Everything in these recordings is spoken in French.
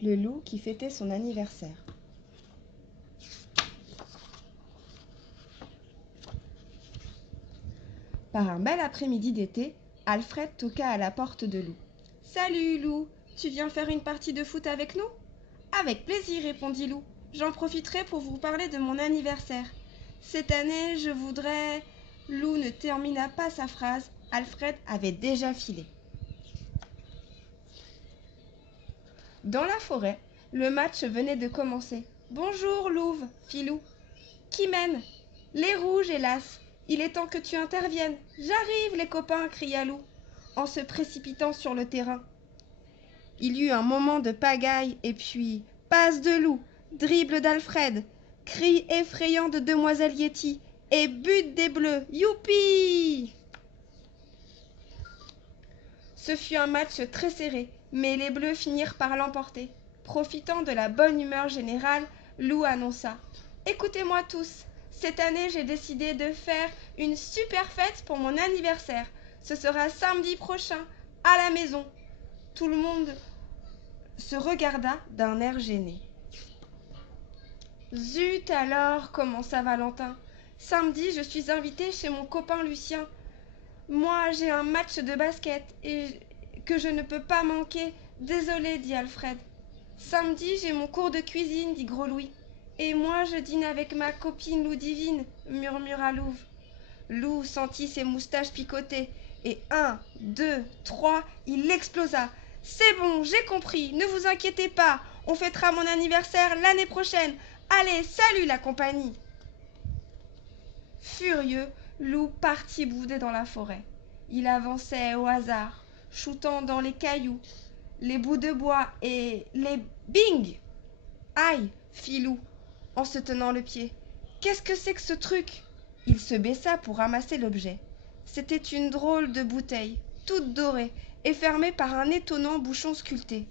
Le loup qui fêtait son anniversaire. Par un bel après-midi d'été, Alfred toqua à la porte de Lou. « Salut Lou, tu viens faire une partie de foot avec nous ?»« Avec plaisir, répondit Lou. J'en profiterai pour vous parler de mon anniversaire. Cette année, je voudrais... » Lou ne termina pas sa phrase, Alfred avait déjà filé. Dans la forêt, le match venait de commencer. « Bonjour Louve, fit Lou. »« Qui mène ?»« Les rouges, hélas. Il est temps que tu interviennes. J'arrive, les copains, cria Lou, en se précipitant sur le terrain. Il y eut un moment de pagaille, et puis, passe de Lou, dribble d'Alfred, cri effrayant de Demoiselle Yeti, et but des Bleus. Youpi! Ce fut un match très serré, mais les Bleus finirent par l'emporter. Profitant de la bonne humeur générale, Lou annonça : « Écoutez-moi tous, cette année j'ai décidé de faire une super fête pour mon anniversaire. Ce sera samedi prochain, à la maison. » Tout le monde se regarda d'un air gêné. « Zut alors, commença Valentin. Samedi, je suis invité chez mon copain Lucien. Moi, j'ai un match de basket et que je ne peux pas manquer. Désolé, dit Alfred. Samedi, j'ai mon cours de cuisine, dit Gros Louis. Et moi, je dîne avec ma copine Loudivine, murmura Louve. Lou sentit ses moustaches picoter, et 1, 2, 3, il explosa. « C'est bon, j'ai compris, ne vous inquiétez pas, on fêtera mon anniversaire l'année prochaine. Allez, salut la compagnie !» Furieux, Lou partit bouder dans la forêt. Il avançait au hasard, shootant dans les cailloux, les bouts de bois et les bing. Aïe, fit Lou, en se tenant le pied. Qu'est-ce que c'est que ce truc ? Il se baissa pour ramasser l'objet. C'était une drôle de bouteille, toute dorée et fermée par un étonnant bouchon sculpté.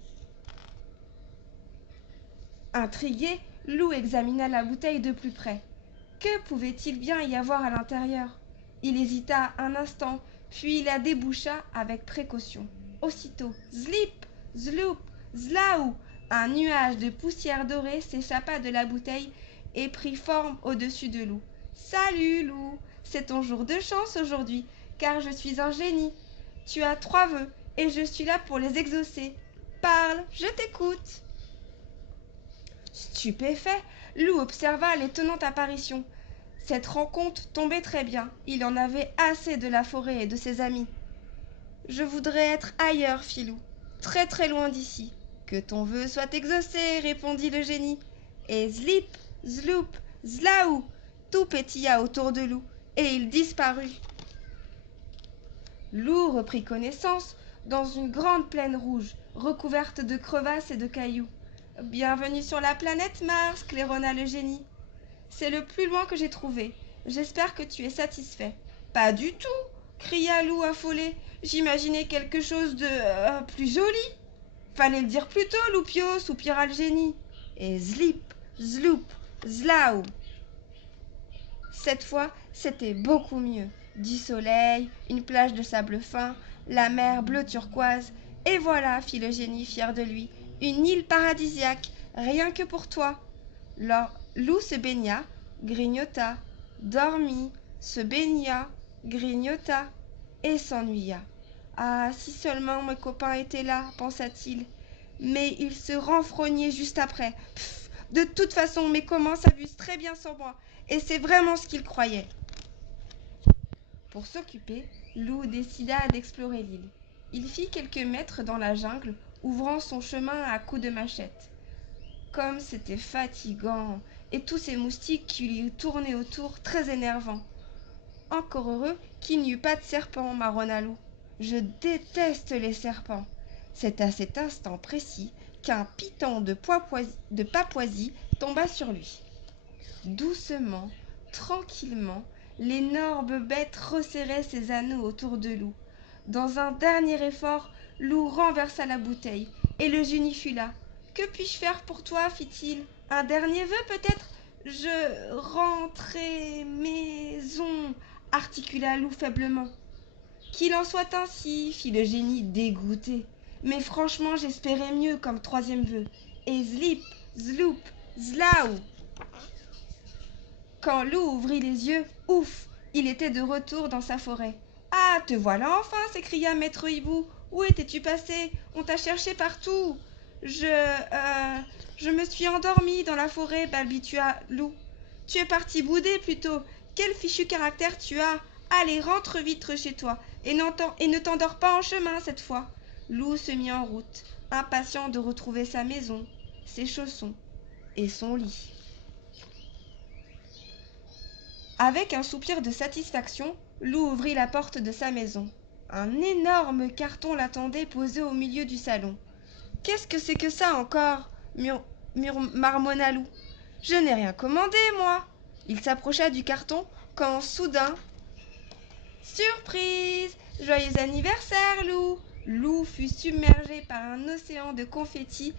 Intrigué, Lou examina la bouteille de plus près. Que pouvait-il bien y avoir à l'intérieur ? Il hésita un instant, puis la déboucha avec précaution. Aussitôt, zlip, zloup, zlaou, un nuage de poussière dorée s'échappa de la bouteille et prit forme au-dessus de Lou. « Salut, Lou, c'est ton jour de chance aujourd'hui, car je suis un génie. Tu as 3 vœux, et je suis là pour les exaucer. Parle, je t'écoute. » Stupéfait, Lou observa l'étonnante apparition. Cette rencontre tombait très bien. Il en avait assez de la forêt et de ses amis. « Je voudrais être ailleurs, fit Lou, très très loin d'ici. »« Que ton vœu soit exaucé, répondit le génie. Et zlip, zloup, zlaou, tout pétilla autour de Lou, et il disparut. Lou reprit connaissance dans une grande plaine rouge, recouverte de crevasses et de cailloux. « Bienvenue sur la planète Mars, claironna le génie. C'est le plus loin que j'ai trouvé. J'espère que tu es satisfait. »« Pas du tout !» cria Lou affolé. « J'imaginais quelque chose de plus joli. »« Fallait le dire plus tôt, Loupio, soupira le génie. » Et zlip, zloup, zlaou. Cette fois, c'était beaucoup mieux. Du soleil, une plage de sable fin, la mer bleu turquoise. Et voilà, fit le génie fier de lui, une île paradisiaque, rien que pour toi. Lou se baigna, grignota, dormit, se baigna, grignota, et s'ennuya. Ah, si seulement mes copains étaient là, pensa-t-il. Mais ils se renfrognaient juste après. Pff, de toute façon, mes copains s'amusent très bien sans moi. Et c'est vraiment ce qu'il croyait. Pour s'occuper, Lou décida d'explorer l'île. Il fit quelques mètres dans la jungle, ouvrant son chemin à coups de machette. Comme c'était fatigant, et tous ces moustiques qui lui tournaient autour, très énervants. Encore heureux qu'il n'y eut pas de serpents, marronna Lou. Je déteste les serpents. C'est à cet instant précis qu'un python de Papouasie tomba sur lui. Doucement, tranquillement, l'énorme bête resserrait ses anneaux autour de Lou. Dans un dernier effort, Lou renversa la bouteille, et le génie fut là. « Que puis-je faire pour toi ?» fit-il. « Un dernier vœu peut-être ?»« Je rentrerai maison » articula Lou faiblement. « Qu'il en soit ainsi » fit le génie dégoûté. Mais franchement, j'espérais mieux comme troisième vœu. Et zlip, zloup, zlaou. Quand Lou ouvrit les yeux, ouf, il était de retour dans sa forêt. Ah, te voilà enfin, s'écria maître Hibou. Où étais-tu passé? On t'a cherché partout. Je me suis endormi dans la forêt, balbutia Lou. Tu es parti bouder plutôt. Quel fichu caractère tu as. Allez, rentre vite chez toi, et ne t'endors pas en chemin cette fois. Lou se mit en route, impatient de retrouver sa maison, ses chaussons et son lit. Avec un soupir de satisfaction, Lou ouvrit la porte de sa maison. Un énorme carton l'attendait posé au milieu du salon. Qu'est-ce que c'est que ça encore marmonna Lou. Je n'ai rien commandé, moi. Il s'approcha du carton quand soudain... Surprise! Joyeux anniversaire, Lou! Lou fut submergé par un océan de confettis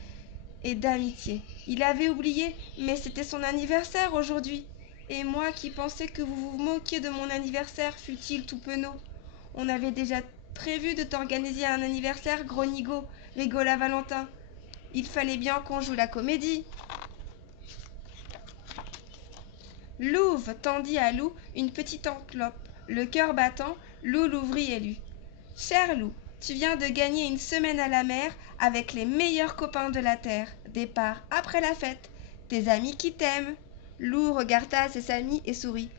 et d'amitié. Il avait oublié, mais c'était son anniversaire aujourd'hui. Et moi qui pensais que vous vous moquiez de mon anniversaire, fut-il tout penaud. On avait déjà prévu de t'organiser un anniversaire, gros nigaud, rigola Valentin. Il fallait bien qu'on joue la comédie. Louve tendit à Lou une petite enveloppe. Le cœur battant, Lou l'ouvrit et lut. Cher Lou, tu viens de gagner une semaine à la mer avec les meilleurs copains de la terre. Départ après la fête. Tes amis qui t'aiment. Lou regarda ses amis et sourit.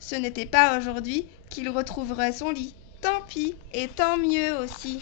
Ce n'était pas aujourd'hui qu'il retrouverait son lit. Tant pis et tant mieux aussi.